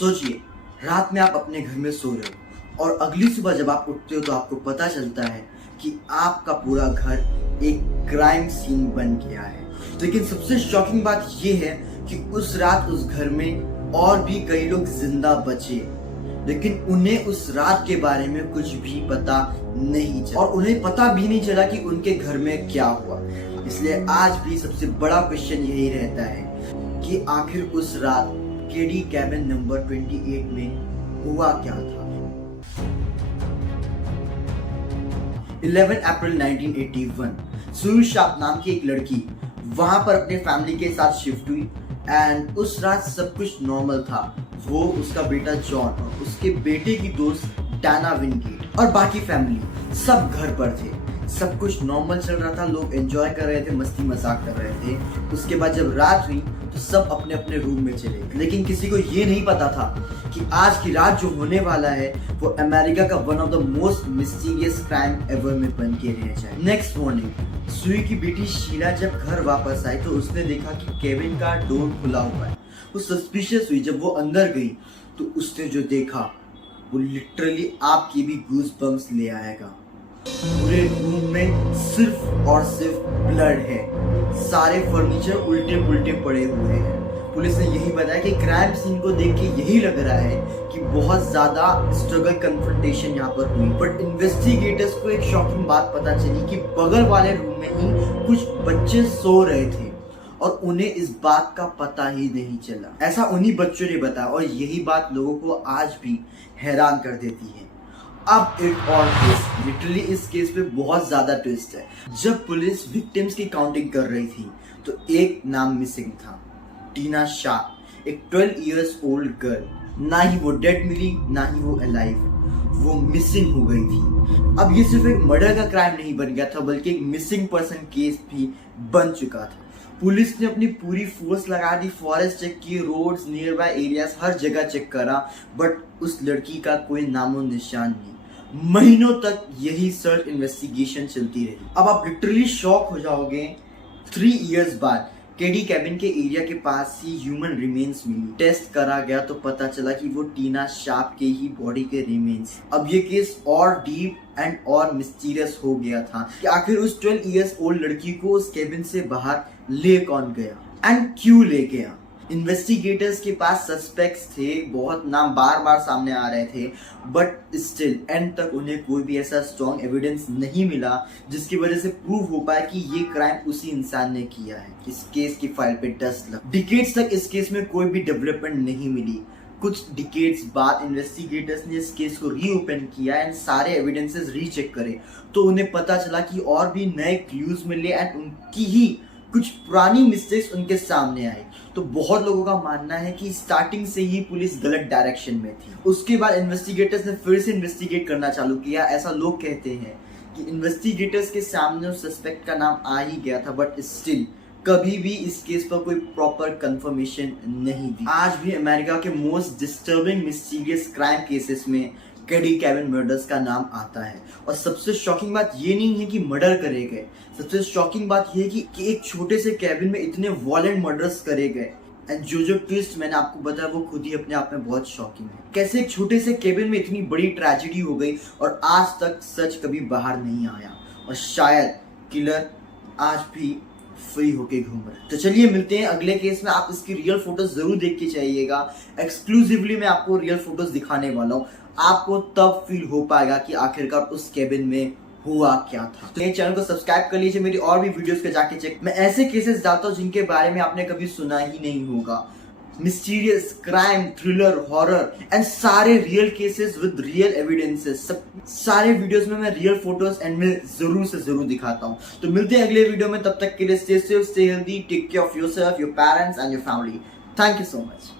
सोचिए, रात में आप अपने घर में सो रहे हो और अगली सुबह जब आप उठते हो तो आपको पता चलता है कि आपका पूरा घर एक क्राइम सीन बन गया है। लेकिन सबसे शॉकिंग बात यह है कि उस रात उस घर में और भी कई लोग जिंदा बचे, लेकिन उन्हें उस रात के बारे में कुछ भी पता नहीं चला और उन्हें पता भी नहीं चला कि उनके घर में क्या हुआ। इसलिए आज भी सबसे बड़ा क्वेश्चन यही रहता है कि आखिर उस रात केडी कैबिन नंबर 28 में हुआ क्या था। 11 अप्रैल 1981 सुई शार्प नाम की एक लड़की वहां पर अपने फैमिली के साथ शिफ्ट हुई एंड उस रात सब कुछ नॉर्मल था। वो, उसका बेटा जॉन और उसके बेटे की दोस्त डाना विनगेट और बाकी फैमिली सब घर पर थे। सब कुछ नॉर्मल चल रहा था, लोग एंजॉय कर रहे थे, मस्ती मजाक कर रहे थे। उसके बाद जब रात हुई तो सब अपने अपने रूम में चले गए, लेकिन किसी को ये नहीं पता था कि आज की रात जो होने वाला है वो अमेरिका का one of the most mysterious crime ever में बन के रह जाए। नेक्स्ट मॉर्निंग सुई की बेटी शीला जब घर वापस आई तो उसने देखा कि केबिन का डोर खुला हुआ है। वो सस्पिशियस हुई। जब वो अंदर गई तो उसने जो देखा वो लिटरली आपकी भी गूज बम्स ले आएगा। पूरे रूम में सिर्फ और सिर्फ ब्लड है, सारे फर्नीचर उल्टे पुल्टे पड़े हुए हैं। पुलिस ने यही बताया कि क्राइम सीन को देख के यही लग रहा है कि बहुत ज्यादा स्ट्रगल कन्फ्रंटेशन यहाँ पर हुई। बट इन्वेस्टिगेटर्स को एक शॉकिंग बात पता चली कि बगल वाले रूम में ही कुछ बच्चे सो रहे थे और उन्हें इस बात का पता ही नहीं चला। ऐसा उन्हीं बच्चों ने बताया और यही बात लोगों को आज भी हैरान कर देती है। अब एक और ट्विस्ट, लिटरली इस केस पे बहुत ज्यादा ट्विस्ट है। जब पुलिस विक्टिम्स की काउंटिंग कर रही थी तो एक नाम मिसिंग था, टीना शार्प, एक 12 इयर्स ओल्ड गर्ल। ना ही वो डेड मिली ना ही वो अलाइव, वो मिसिंग हो गई थी। अब ये सिर्फ एक मर्डर का क्राइम नहीं बन गया था बल्कि एक मिसिंग पर्सन केस भी बन चुका था। पुलिस ने अपनी पूरी फोर्स लगा दी, फॉरेस्ट चेक किए, रोड्स, नियर बाय एरियाज, हर जगह चेक करा, बट उस लड़की का कोई नामो निशान नहीं। महीनों तक यही सर्च इन्वेस्टिगेशन चलती रही। अब आप लिटरली शॉक हो जाओगे, 3 इयर्स बाद केडी कैबिन के एरिया के पास ही ह्यूमन रिमेन्स मिली। टेस्ट करा गया तो पता चला कि वो टीना शार्प के ही बॉडी के रिमेन्स। अब ये केस और डीप एंड और मिस्टीरियस हो गया था कि आखिर उस 12 इयर्स ओल्ड लड़की को उस कैबिन से बाहर ले कौन गया एंड क्यों ले गया। इन्वेस्टिगेटर्स के पास सस्पेक्ट्स थे, बहुत नाम बार बार सामने आ रहे थे, बट स्टिल एंड तक उन्हें कोई भी ऐसा स्ट्रॉन्ग एविडेंस नहीं मिला जिसकी वजह से प्रूव हो पाए कि ये क्राइम उसी इंसान ने किया है। इस केस की फाइल पे डस्ट लगा। डिकेड्स तक इस केस में कोई भी डेवलपमेंट नहीं मिली। कुछ डिकेड्स बाद इन्वेस्टिगेटर्स ने इस केस को रीओपन किया एंड सारे एविडेंसेस रीचेक करे तो उन्हें पता चला कि और भी नए क्लूज मिले एंड उनकी ही कुछ पुरानी मिस्टेक्स उनके सामने आई। तो बहुत लोगों का मानना है कि स्टार्टिंग से ही पुलिस गलत डायरेक्शन में थी। उसके बाद इन्वेस्टिगेटर्स ने फिर से इन्वेस्टिगेट करना चालू किया। ऐसा लोग कहते हैं कि इन्वेस्टिगेटर्स के सामने उस सस्पेक्ट का नाम आ ही गया था, बट स्टिल कभी भी इस केस पर कोई प्रॉपर कंफर्मेशन नहीं दी। आज भी अमेरिका के most disturbing mysterious crime cases में केडी कैबिन मर्डर्स का नाम आता है। और सबसे शॉकिंग बात ये नहीं है कि मर्डर करे गए, सबसे शॉकिंग बात ये है कि एक छोटे से कैबिन में इतने वॉयलेंट मर्डर्स करे गए। एंड जो ट्विस्ट मैंने आपको बताया वो खुद ही अपने आप में बहुत शॉकिंग है। कैसे एक छोटे से कैबिन में इतनी बड़ी ट्रेजेडी हो गई और आज तक सच कभी बाहर नहीं आया और शायद किलर आज भी फ्री होके घूम रहे। तो चलिए मिलते हैं अगले केस में। आप इसकी रियल फोटोज जरूर देख के जाइएगा। एक्सक्लूसिवली मैं आपको रियल फोटोज दिखाने वाला हूँ। आपको तब फील हो पाएगा कि आखिरकार उस केबिन में हुआ क्या था। तो ये चैनल को सब्सक्राइब कर लीजिए, मेरी और भी वीडियोस को जाके चेक। मैं ऐसे केसेस डालता हूँ जिनके बारे में आपने कभी सुना ही नहीं होगा। Mysterious, crime, thriller, horror and सारे real cases with real evidences. सब सारे वीडियोस में मैं रियल फोटोज एंड में जरूर से जरूर दिखाता हूँ। तो मिलते हैं अगले वीडियो में, तब तक के लिए stay safe, stay healthy, take care of yourself, your parents and your family. Thank you so much.